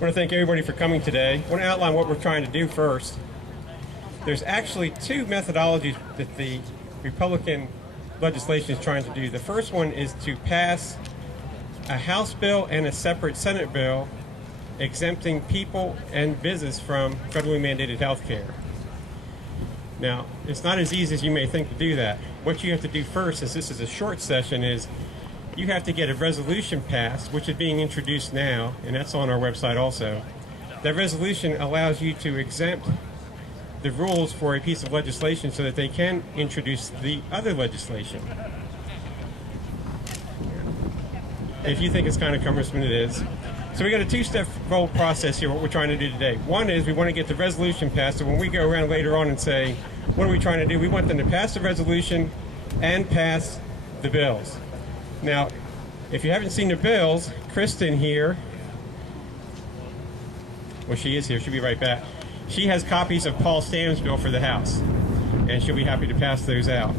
I want to thank everybody for coming today. I want to outline what we're trying to do first. There's actually two methodologies that the Republican legislation is trying to do. The first one is to pass a House bill and a separate Senate bill exempting people and business from federally mandated health care. Now, it's not as easy as you may think to do that. What you have to do first, as this is a short session, is you have to get a resolution passed, which is being introduced now, and that's on our website also. That resolution allows you to exempt the rules for a piece of legislation so that they can introduce the other legislation. If you think it's kind of cumbersome, it is. So we got a two-step roll process here, what we're trying to do today. One is we want to get the resolution passed, so when we go around later on and say, what are we trying to do? We want them to pass the resolution and pass the bills. Now, if you haven't seen the bills, Kristen here, well, she is here, she'll be right back. She has copies of Paul Stam's bill for the House, and she'll be happy to pass those out.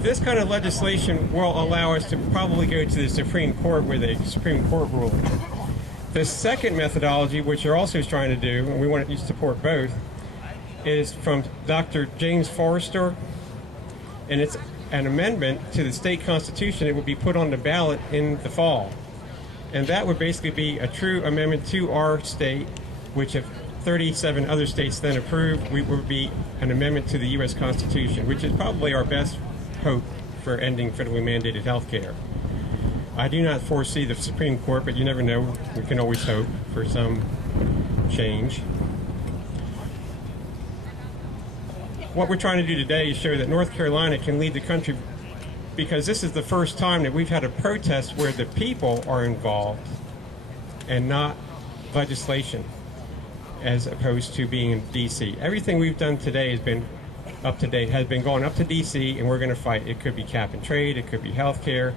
This kind of legislation will allow us to probably go to the Supreme Court with a Supreme Court ruling. The second methodology, which you're also trying to do, and we want to support both, is from Dr. James Forrester, and it's an amendment to the state constitution. It would be put on the ballot in the fall. And that would basically be a true amendment to our state, which if 37 other states then approve, we would be an amendment to the U.S. Constitution, which is probably our best hope for ending federally mandated health care. I do not foresee the Supreme Court, but you never know. We can always hope for some change. What we're trying to do today is show that North Carolina can lead the country, because this is the first time that we've had a protest where the people are involved and not legislation, as opposed to being in D.C. Everything we've done today has been up to date, has been going up to D.C., and we're going to fight. It could be cap and trade, it could be health care.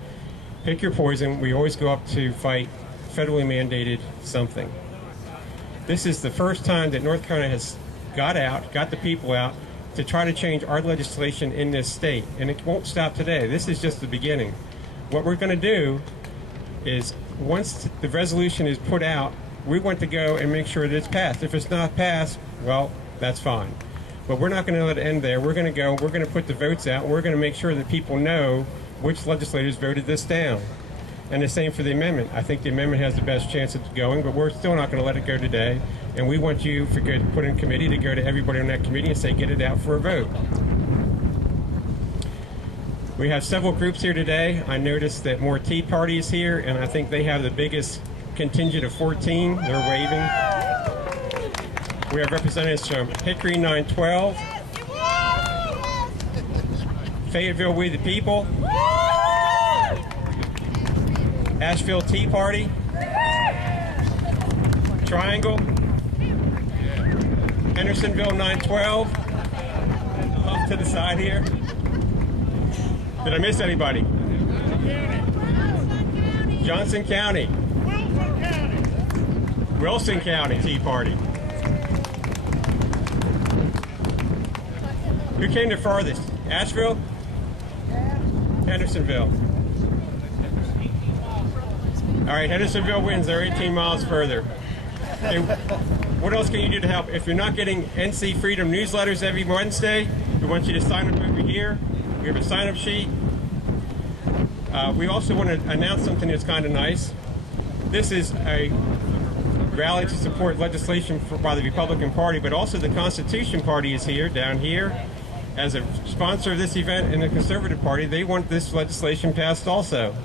Pick your poison. We always go up to fight federally mandated something. This is the first time that North Carolina has got the people out to try to change our legislation in this state, and it won't stop today. This is just the beginning. What we're going to do is, once the resolution is put out, we want to go and make sure that it's passed. If it's not passed, well, that's fine. But we're not going to let it end there. We're going to go, we're going to put the votes out, we're going to make sure that people know which legislators voted this down. And the same for the amendment. I think the amendment has the best chance of going, but we're still not going to let it go today. And we want you, if you're going to put in committee, to go to everybody on that committee and say, get it out for a vote. We have several groups here today. I noticed that more Tea Party is here, and I think they have the biggest contingent of 14. They're waving. We have representatives from Hickory 912, Fayetteville We the People, Asheville Tea Party, Triangle, Hendersonville 912, off to the side here. Did I miss anybody? Johnson County, Wilson County Tea Party. Who came the farthest? Asheville? Hendersonville. All right, Hendersonville wins. They're 18 miles further. Okay, what else can you do to help? If you're not getting NC Freedom newsletters every Wednesday, we want you to sign up over here. We have a sign-up sheet. We also want to announce something that's kind of nice. This is a rally to support legislation by the Republican Party, but also the Constitution Party is here, down here, as a sponsor of this event, and the Conservative Party. They want this legislation passed also.